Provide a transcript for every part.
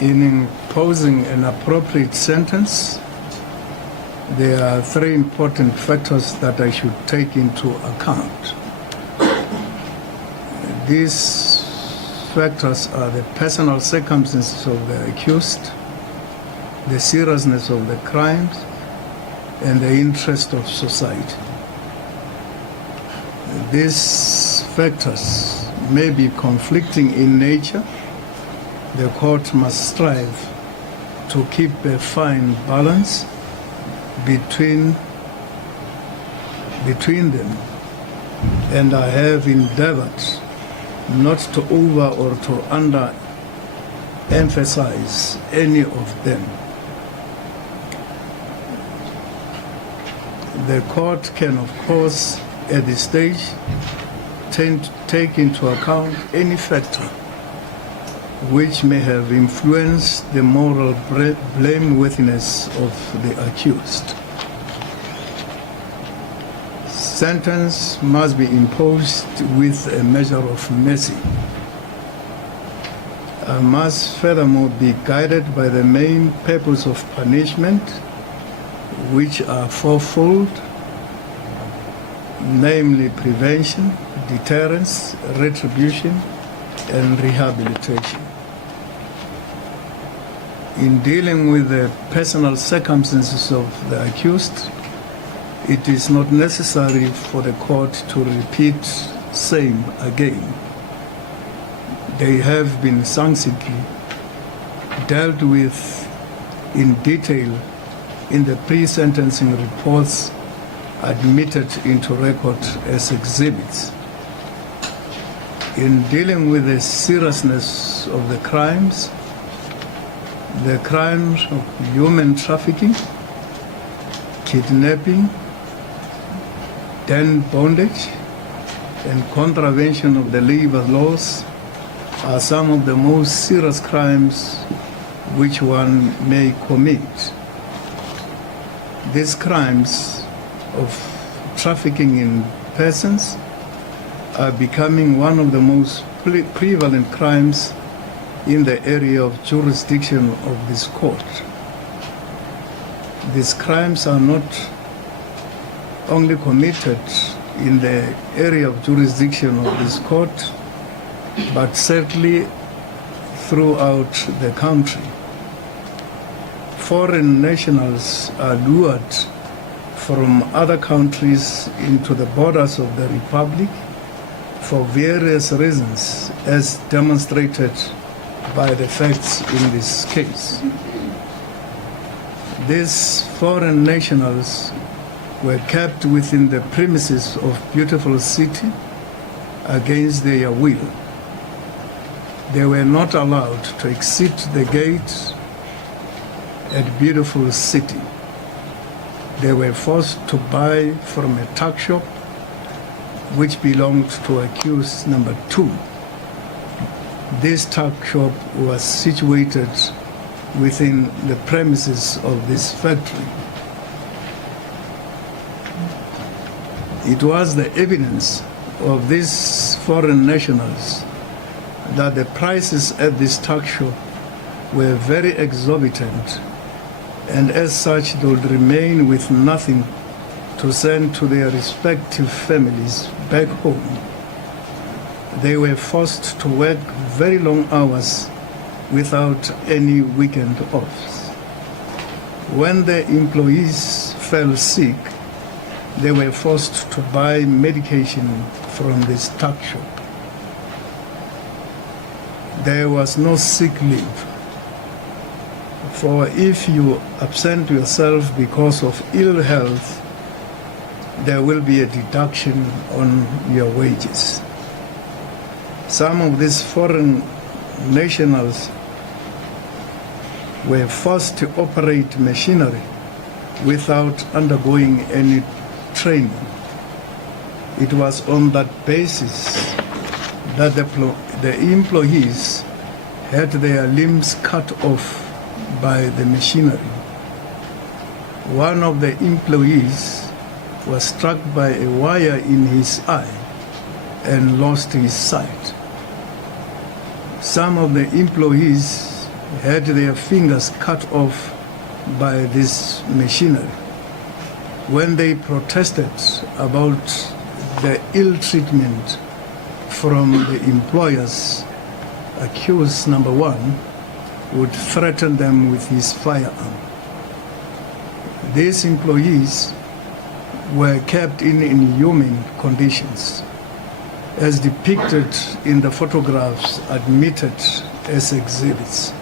In imposing an appropriate sentence, there are three important factors that I should take into account. These factors are the personal circumstances of the accused, the seriousness of the crimes, and the interest of society. These factors may be conflicting in nature. The court must strive to keep a fine balance between them, and I have endeavored not to over or to under emphasize any of them. The court can, of course, at this stage, take into account any factor which may have influenced the moral blameworthiness of the accused. Sentence must be imposed with a measure of mercy. I must furthermore be guided by the main purpose of punishment, which are fourfold, namely prevention, deterrence, retribution, and rehabilitation. In dealing with the personal circumstances of the accused, it is not necessary for the court to repeat same again. They have been succinctly dealt with in detail in the pre-sentencing reports admitted into record as exhibits. In dealing with the seriousness of the crimes of human trafficking, kidnapping, then bondage, and contravention of the labor laws are some of the most serious crimes which one may commit. These crimes of trafficking in persons are becoming one of the most prevalent crimes in the area of jurisdiction of this court. These crimes are not only committed in the area of jurisdiction of this court, but certainly throughout the country. Foreign nationals are lured from other countries into the borders of the Republic for various reasons, as demonstrated by the facts in this case. These foreign nationals were kept within the premises of beautiful city against their will. They were not allowed to exit the gate at beautiful city. They were forced to buy from a tuck shop which belonged to accused number 2. This tuck shop was situated within the premises of this factory. It was the evidence of these foreign nationals that the prices at this tuck shop were very exorbitant, and as such they would remain with nothing to send to their respective families back home. They were forced to work very long hours without any weekend offs. When the employees fell sick, they were forced to buy medication from this tuck shop. There was no sick leave, for if you absent yourself because of ill health, there will be a deduction on your wages. Some of these foreign nationals were forced to operate machinery without undergoing any training. It was on that basis that the employees had their limbs cut off by the machinery. One of the employees was struck by a wire in his eye and lost his sight. Some of the employees had their fingers cut off by this machinery when they protested about the ill treatment from the employers. Accused number one would threaten them with his firearm. These employees were kept in inhumane conditions, as depicted in the photographs admitted as exhibits.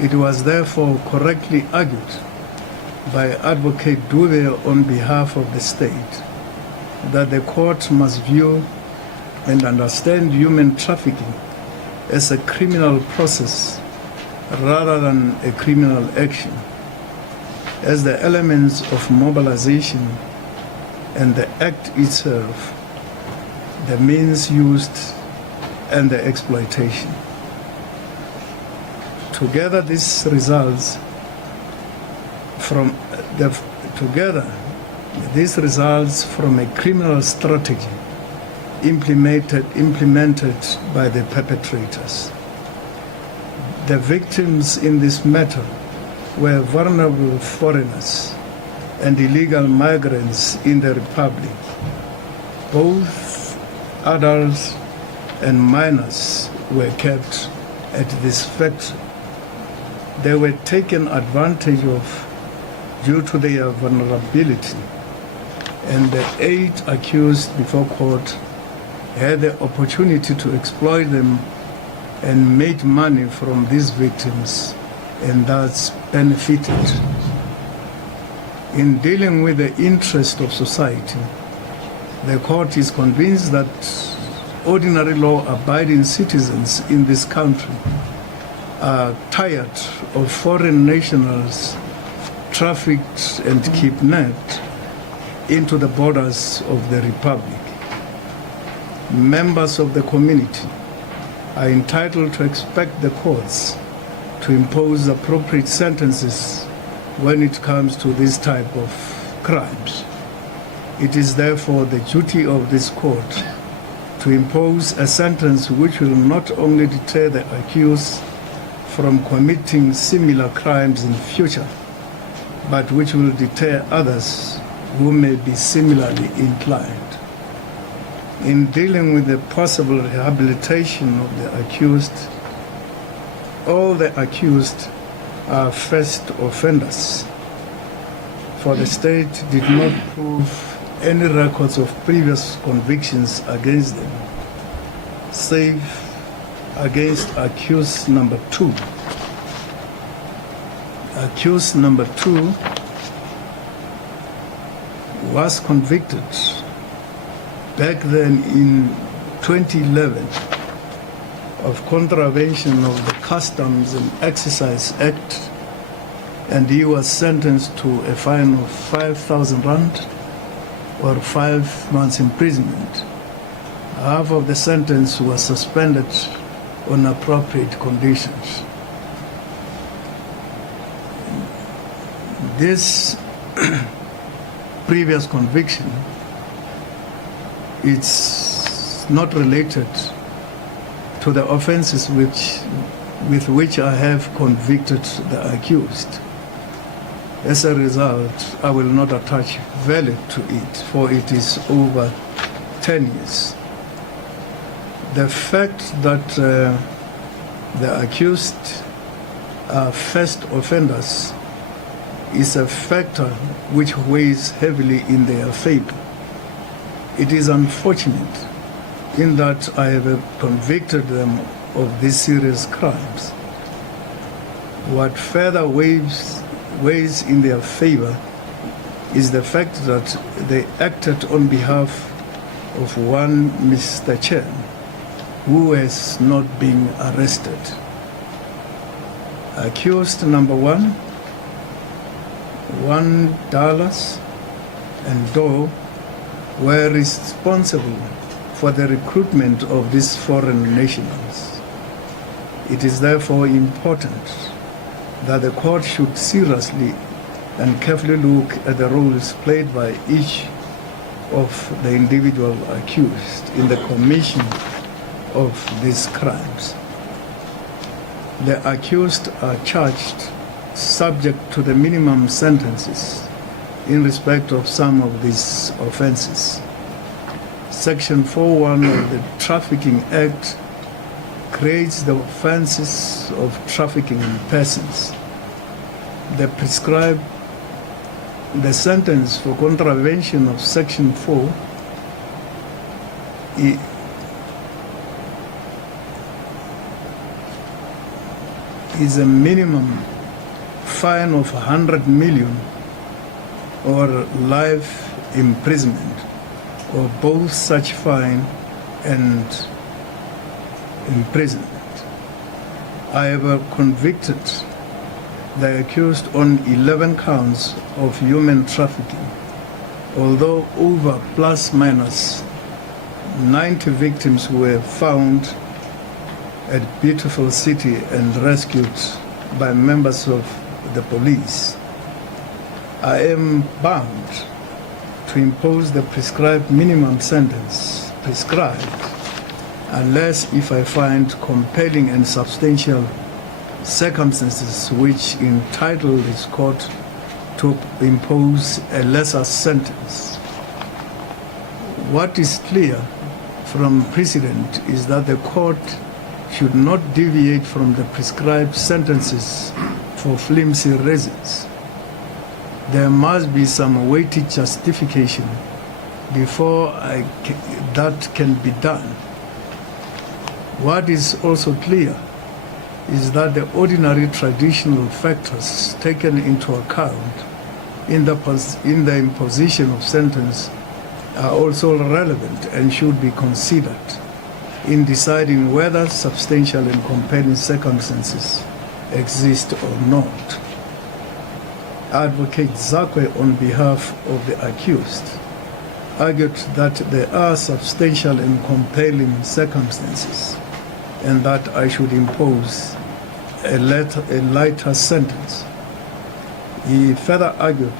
It was therefore correctly argued by Advocate Durban on behalf of the state that the court must view and understand human trafficking as a criminal process rather than a criminal action, as the elements of mobilization and the act itself, the means used, and the exploitation. Together, this results from a criminal strategy implemented by the perpetrators. The victims in this matter were vulnerable foreigners and illegal migrants in the Republic. Both adults and minors were kept at this factory. They were taken advantage of due to their vulnerability, and the 8 accused before court had the opportunity to exploit them and made money from these victims, and thus benefited. In dealing with the interest of society, the court is convinced that ordinary law-abiding citizens in this country are tired of foreign nationals trafficked and kidnapped into the borders of the Republic. Members of the community are entitled to expect the courts to impose appropriate sentences when it comes to this type of crimes. It is therefore the duty of this court to impose a sentence which will not only deter the accused from committing similar crimes in future, but which will deter others who may be similarly inclined. In dealing with the possible rehabilitation of the accused, all the accused are first offenders, for the state did not prove any records of previous convictions against them, save against accused number 2. Accused number 2 was convicted back then in 2011 of contravention of the Customs and Excise Act, and he was sentenced to a fine of 5,000 rand or 5 months imprisonment. Half of the sentence was suspended on appropriate conditions. This previous conviction, it's not related to the offenses with which I have convicted the accused. As a result, I will not attach value to it, for it is over 10 years. The fact that the accused are first offenders is a factor which weighs heavily in their favor. It is unfortunate in that I have convicted them of these serious crimes. What further weighs in their favor is the fact that they acted on behalf of one Mr. Chen, who has not been arrested. Accused number 1, Dallas and Doe were responsible for the recruitment of these foreign nationals. It is therefore important that the court should seriously and carefully look at the roles played by each of the individual accused in the commission of these crimes. The accused are charged subject to the minimum sentences in respect of some of these offenses. Section 4.1 of the Trafficking Act creates the offenses of trafficking in persons. The sentence for contravention of Section 4 is a minimum fine of 100 million or life imprisonment, or both such fine and imprisonment. I have convicted the accused on 11 counts of human trafficking, although over plus minus 90 victims were found at Beautiful City and rescued by members of the police. I am bound to impose the prescribed minimum sentence unless if I find compelling and substantial circumstances which entitle this court to impose a lesser sentence. What is clear from precedent is that the court should not deviate from the prescribed sentences for flimsy reasons. There must be some weighty justification before that can be done. What is also clear is that the ordinary traditional factors taken into account in the imposition of sentence are also relevant and should be considered in deciding whether substantial and compelling circumstances exist or not. Advocate Zakwe, on behalf of the accused, argued that there are substantial and compelling circumstances and that I should impose a lighter sentence. He further argued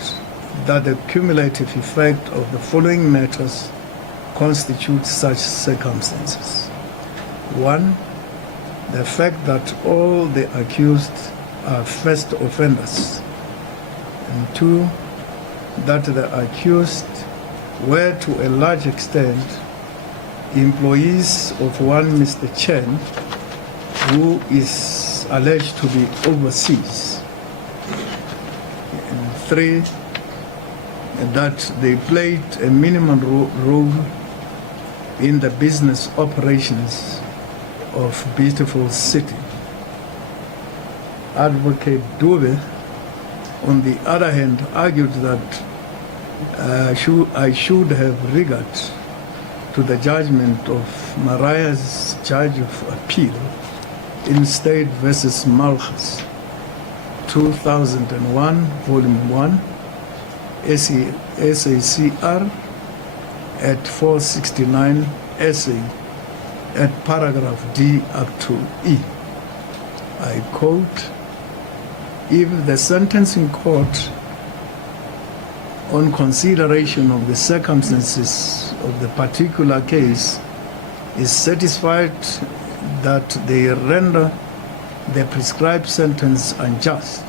that the cumulative effect of the following matters constitutes such circumstances. 1, the fact that all the accused are first offenders. And 2, that the accused were to a large extent employees of one Mr. Chen, who is alleged to be overseas. And 3, that they played a minimum role in the business operations of Beautiful City. Advocate Durban, on the other hand, argued that I should have regard to the judgment of Mariah's Judge of Appeal in State versus Malchus, 2001, Volume 1, SACR at 469, essay at paragraph D up to E. I quote, "If the sentencing court, on consideration of the circumstances of the particular case, is satisfied that they render the prescribed sentence unjust,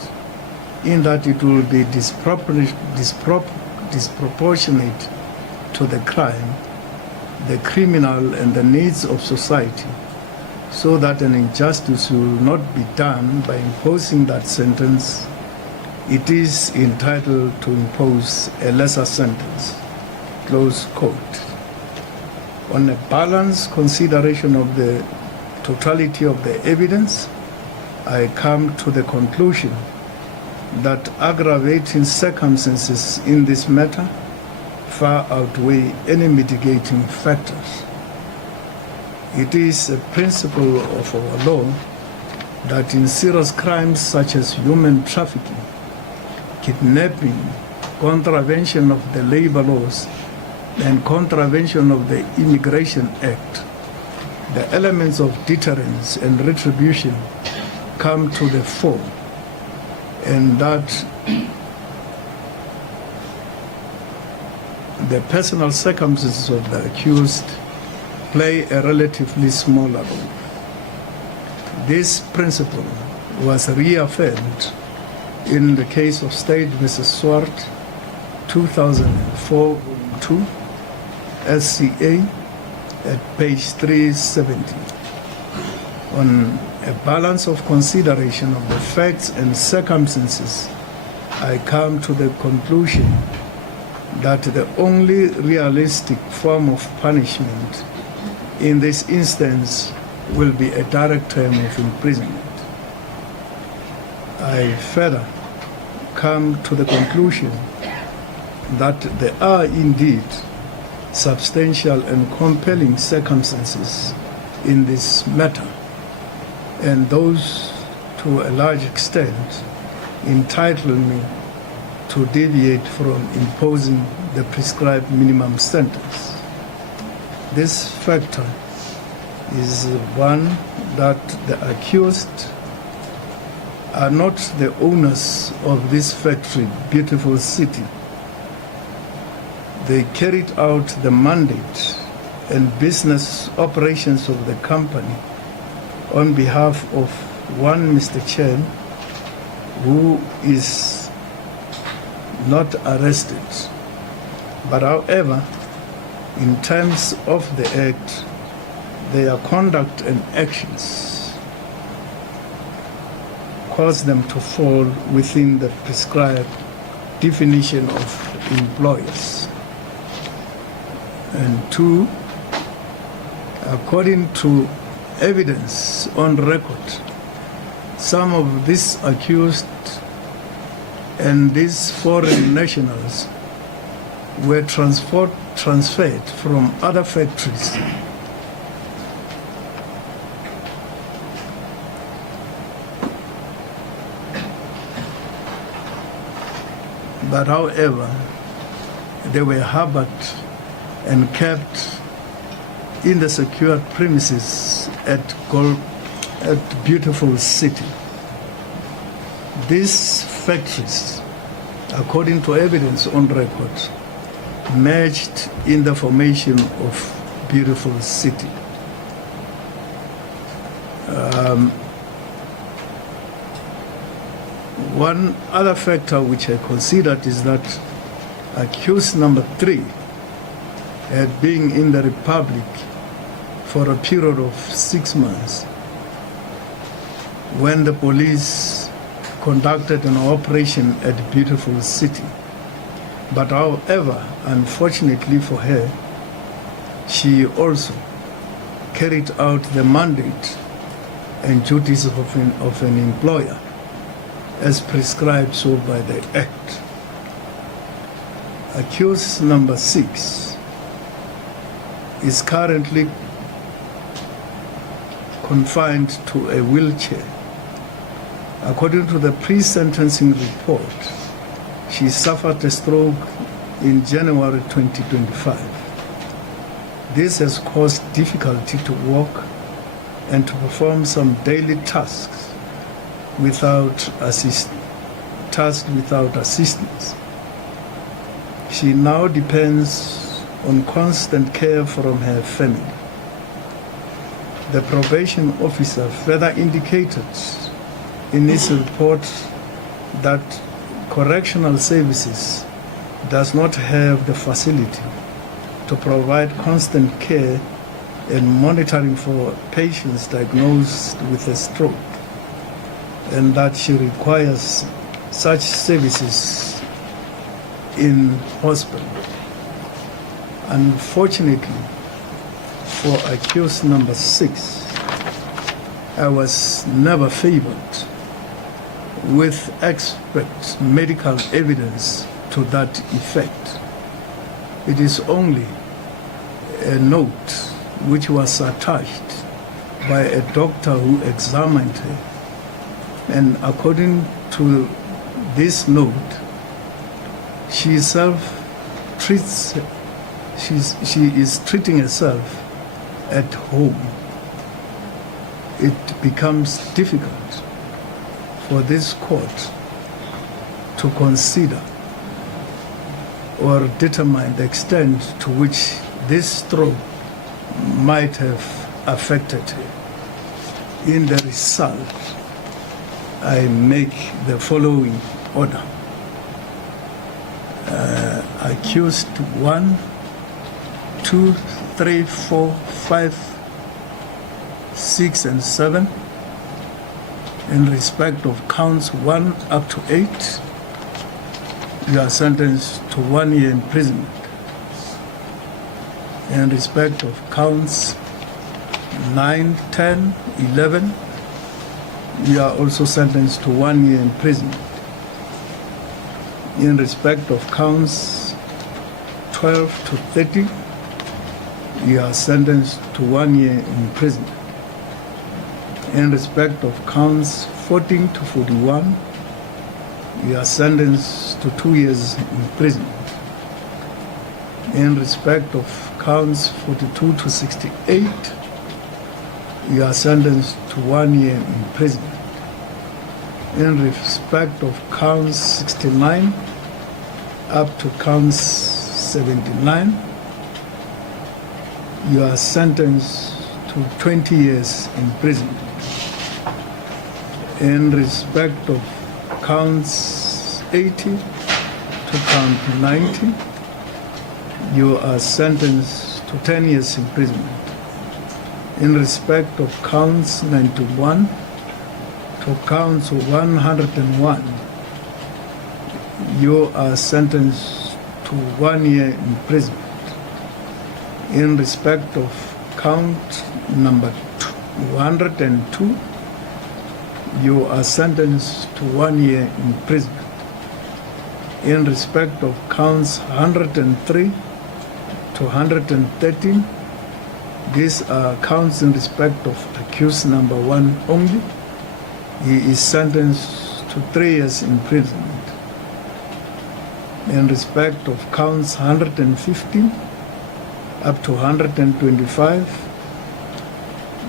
in that it will be disproportionate to the crime, the criminal, and the needs of society, so that an injustice will not be done by imposing that sentence, it is entitled to impose a lesser sentence." Close quote. On a balanced consideration of the totality of the evidence, I come to the conclusion that aggravating circumstances in this matter far outweigh any mitigating factors. It is a principle of our law that in serious crimes such as human trafficking, kidnapping, contravention of the labor laws, and contravention of the Immigration Act, the elements of deterrence and retribution come to the fore, and that the personal circumstances of the accused play a relatively smaller role. This principle was reaffirmed in the case of State vs. Swart 2004-2 SCA at page 370. On a balance of consideration of the facts and circumstances, I come to the conclusion that the only realistic form of punishment in this instance will be a direct term of imprisonment. I further come to the conclusion that there are indeed substantial and compelling circumstances in this matter, and those to a large extent entitle me to deviate from imposing the prescribed minimum sentence. This factor is one that the accused are not the owners of this factory, beautiful city. They carried out the mandate and business operations of the company on behalf of one Mr. Chen, who is not arrested. But however, in terms of the act, their conduct and actions cause them to fall within the prescribed definition of employers. And two, according to evidence on record, some of these accused and these foreign nationals were transferred from other factories but however they were harbored and kept in the secured premises at beautiful city. These factories, according to evidence on record, merged in the formation of beautiful city. One other factor which I considered is that accused number 3 had been in the Republic for a period of 6 months when the police conducted an operation at beautiful city. But however, unfortunately for her, she also carried out the mandate and duties of an employer as prescribed so by the Act. Accused number 6 is currently confined to a wheelchair. According to the pre-sentencing report, she suffered a stroke in January 2025. This has caused difficulty to walk and to perform some daily tasks without assistance. She now depends on constant care from her family. The probation officer further indicated in his report that correctional services does not have the facility to provide constant care and monitoring for patients diagnosed with a stroke, and that she requires such services in hospital. Unfortunately, for accused number 6, I was never favored with expert medical evidence to that effect. It is only a note which was attached by a doctor who examined her, and according to this note, she is treating herself at home. It becomes difficult for this court to consider or determine the extent to which this stroke might have affected her in the result I make the following order. Accused 1, 2, 3, 4, 5, 6, and 7. In respect of counts 1 up to 8, you are sentenced to 1 year imprisonment. In respect of counts 9, 10, 11, you are also sentenced to 1 year imprisonment. In respect of counts 12 to 30, you are sentenced to 1 year imprisonment. In respect of counts 14 to 41, you are sentenced to 2 years imprisonment. In respect of counts 42 to 68, you are sentenced to 1 year imprisonment. In respect of counts 69 up to counts 79, you are sentenced to 20 years imprisonment. In respect of counts 80 to count 90, you are sentenced to 10 years imprisonment. In respect of counts 91 to counts 101, you are sentenced to 1 year imprisonment. In respect of count number 102, you are sentenced to 1 year imprisonment. In respect of counts 103 to 113, these are counts in respect of accused number 1 only. He is sentenced to 3 years imprisonment. In respect of counts 115 up to 125,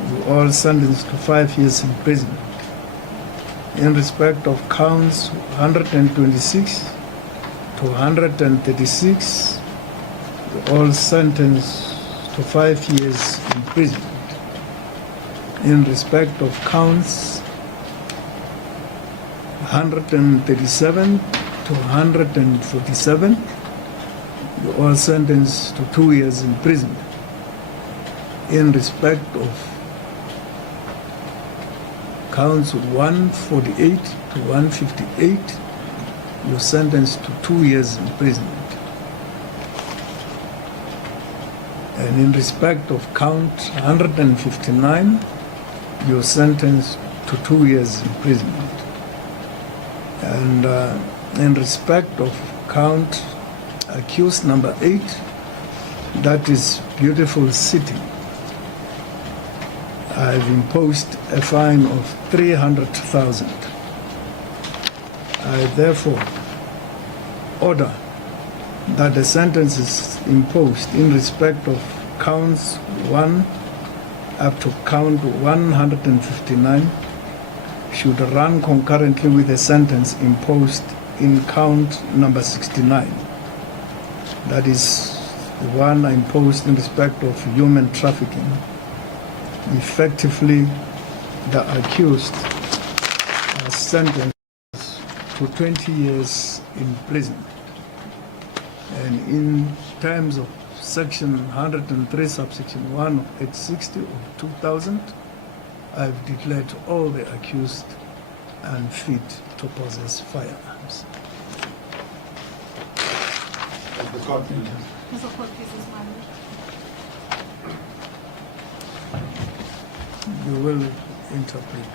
you all sentenced to 5 years imprisonment. In respect of counts 126 to 136, you all sentenced to 5 years imprisonment. In respect of counts 137 to 147, you all sentenced to 2 years imprisonment. In respect of counts 148 to 158, you're sentenced to 2 years imprisonment. And in respect of count 159, you're sentenced to 2 years imprisonment. And in respect of count accused number 8, that is Beautiful City, I've imposed a fine of 300,000. I therefore order that the sentences imposed in respect of counts 1 up to count 159 should run concurrently with the sentence imposed in count number 69. That is the one I imposed in respect of human trafficking. Effectively, the accused are sentenced to 20 years imprisonment. And in terms of section 103, subsection 1 of 860 of 2000, I've declared all the accused unfit to possess firearms. The court. You will interpret.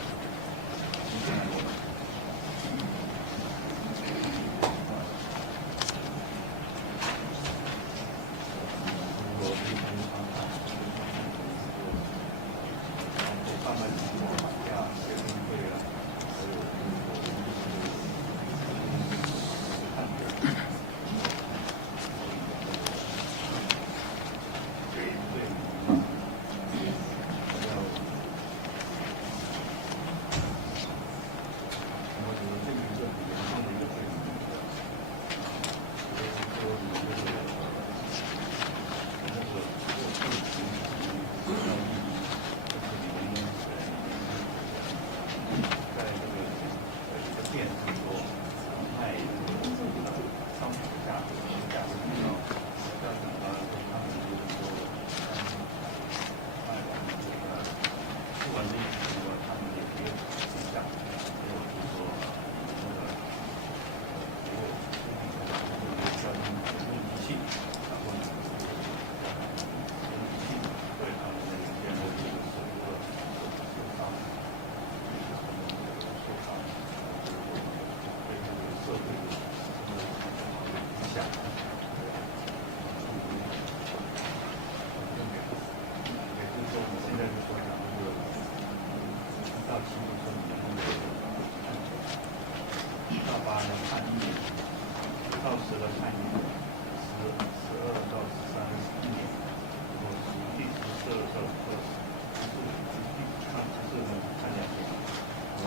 到10的判决，12到13是1年，然后第12到14呢判2年，然后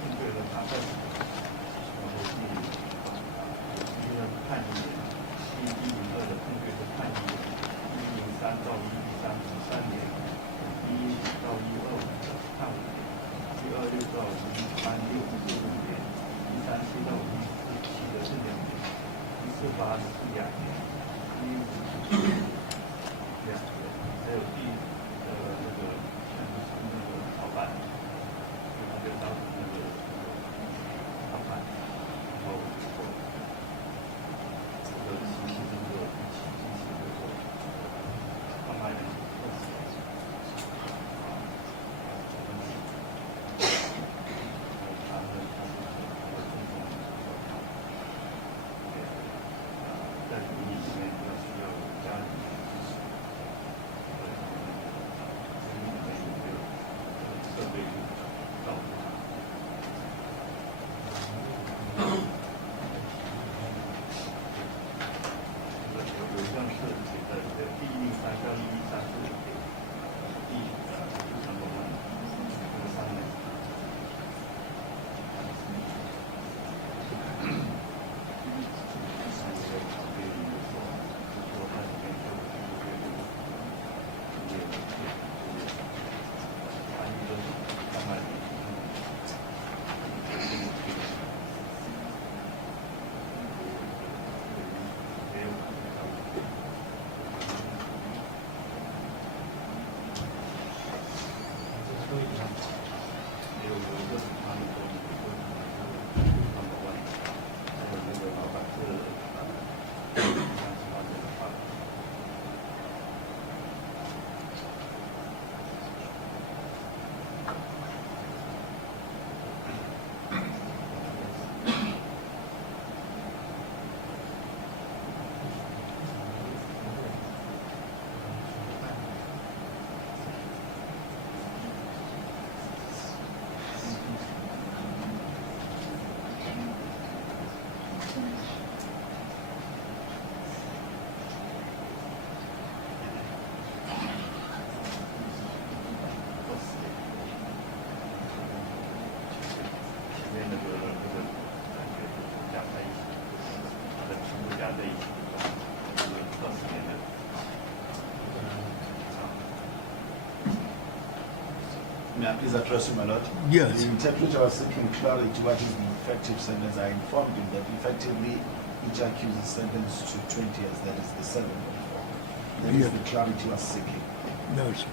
应对了打败，然后判1年，第102的碰对是判1年，103到113是3年，115到125的判5年，126到136是5年，137到147的是2年，148是2年，152年，还有逃犯，他就当时逃犯，然后这个刑期经过一起进行放慢人20年。在毒瘾里面要需要家人的支持，设备照顾他。有像是这第103到113是第3年。May I please address him a lot? Yes. The interpreter was seeking clarity what is the effective sentence. I informed him that effectively each accused is sentenced to 20 years, that is the 7 before. That is the clarity was seeking. Yes.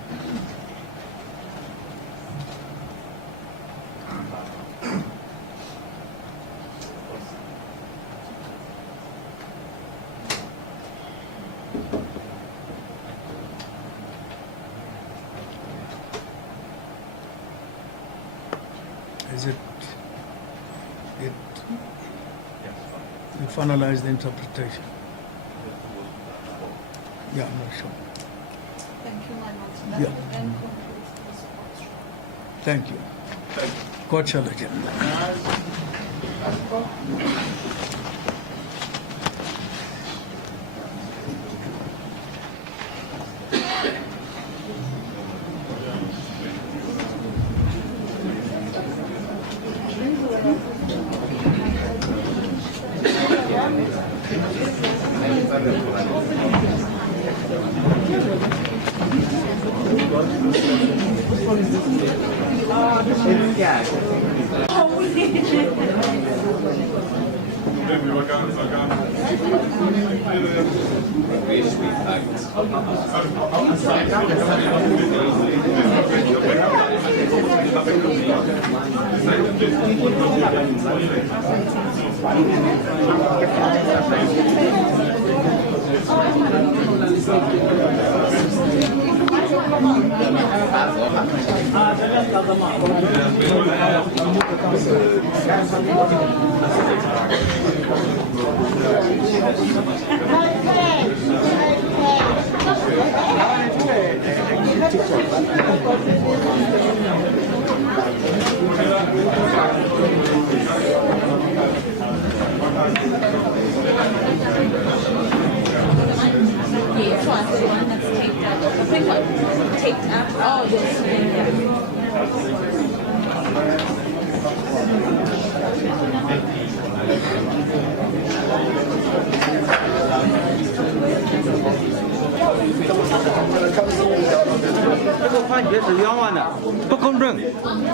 Is it you finalize the interpretation? Yeah, I'm not sure. Thank you, my lord. That Yeah. will then conclude this court. Thank you. Court shall adjourn. Okay. 不公正，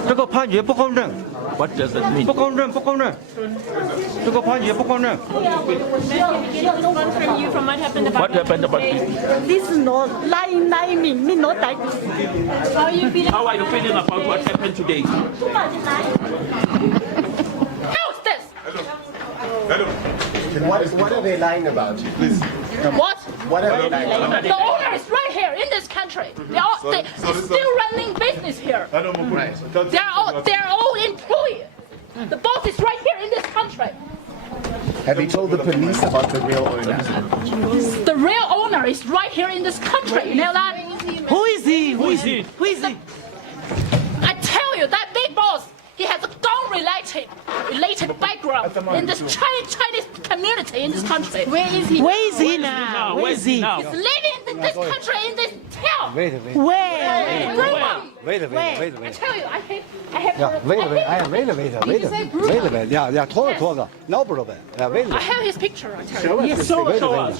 这个判决不公正， What does that mean? 不公正，不公正，这个判决不公正。 from you from what happened about What happened about this? this no lying me no die. How are you feeling? How are you feeling about what happened today? Too much lying. How's this? What are they lying about? Please. What? What are they lying about? The owner is right here in this country. They're still running business here. Right. They're all employees. The boss is right here in this country. Have you told the police about the real owner? The real owner is right here in this country. You know that? Who is he? Who is he? Who is he? I tell you, that big boss, he has a gun-related background in this Chinese community in this country. Where is he? Where is he now? Where is he? now? He's living in this country, in this town. Wait a minute. Where? Burma. Wait a minute. Wait a I minute. tell you, I hate. Yeah, wait a minute. Wait a minute. Wait a minute. Yeah, 拖个，老不老呗。Wait a I minute. have his picture. I tell you. Yes, show us. Show us.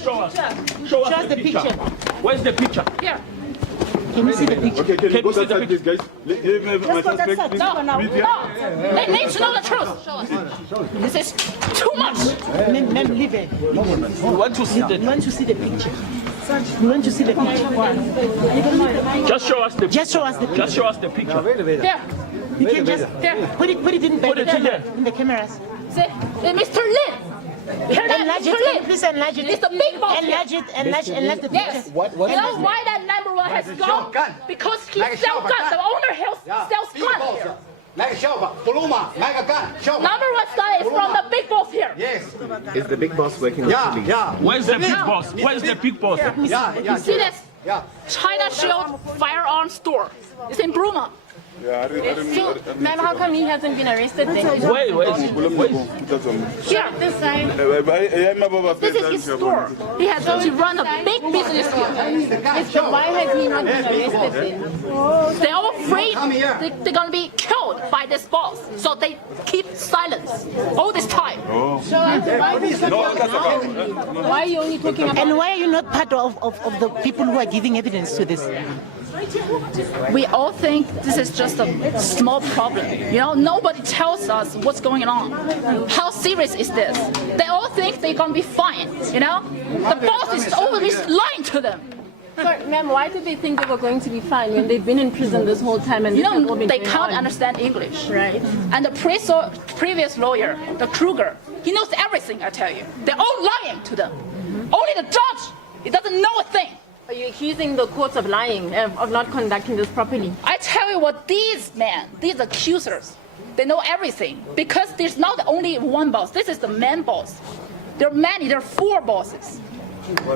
Show us the picture. Where's the picture? Here. Can you see the picture? Can you see the picture? No. They need to know the truth. This is too much. Ma'am, leave it. You want to see You the? want to see the picture? You want to see the picture? Just show us the. Just show us the picture. Just show us the picture. Wait a minute. Here. You can just Here. put it in Put it in there. in the cameras. See, Mr. Lin. You hear that, Enlarge Mr. it. Lin? Please enlarge it. It's the big boss. Enlarge it. Enlarge the Yes. picture. What You know why that number one has gone? Because he sells guns. The owner sells guns here. 来个笑吧，不录嘛，来个干，笑吧。 Number one guy is from the big boss here. Yes. Is the big boss working with police? Yeah. Where's the big boss? Where's the big boss? You see this? China Shield Firearm Store. It's in Burma. So, ma'am, how come he hasn't been arrested then? Where is he? Here. This side. This is his store. He has to run a big business here. Yes, but why has he not been arrested then? They're all afraid they're gonna be killed by this boss. So they keep silence all this time. So, why are you only talking about? And why are you not part of the people who are giving evidence to this? We all think this is just a small problem. You know, nobody tells us what's going on. How serious is this? They all think they're gonna be fine. You know, the boss is always lying to them. Sorry, ma'am, why did they think they were going to be fine when they've been in prison this whole time and You this has all know, been they going can't on? understand English. Right. And the previous lawyer, the Kruger, he knows everything, I tell you. They're all lying to them. Only the judge, he doesn't know a thing. Are you accusing the courts of lying, of not conducting this properly? I tell you what, these men, these accusers, they know everything. Because there's not only one boss, this is the main boss. There are many, there are 4 bosses.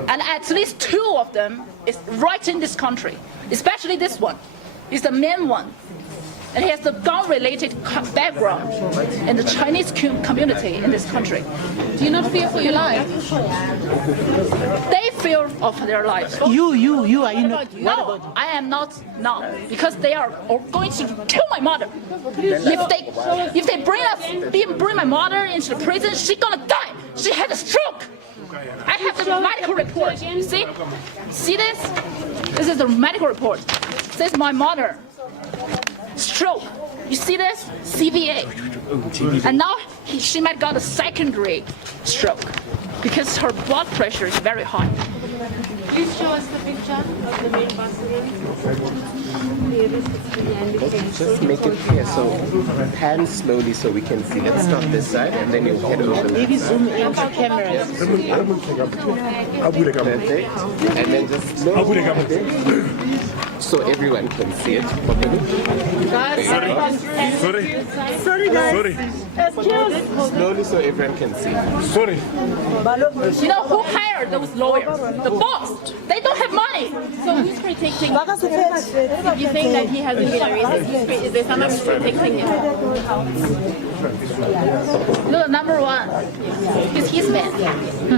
And at least 2 of them is right in this country, especially this one. He's the main one. And he has the gun-related background in the Chinese community in this country. Do you not fear for your life? They fear of their lives. You, are you not? No, I am not now, because they are going to kill my mother. If they bring my mother into the prison, she's gonna die. She had a stroke. I have the medical report. You see this? This is the medical report. This is my mother. Stroke. You see this? CVA. And now she might got a secondary stroke because her blood pressure is very high. Please show us the picture of the main boss Just make it clear, so pan slowly so we can see. Let's start this side and then you'll head over. Maybe zoom in the cameras. Perfect. And then just slow. So everyone can see it properly. Sorry, guys. Slowly so everyone can see. You know who hired those lawyers? The boss. They don't have money. So who's protecting him? You think that he hasn't been arrested? Is there someone who's protecting him? No, number one is his man.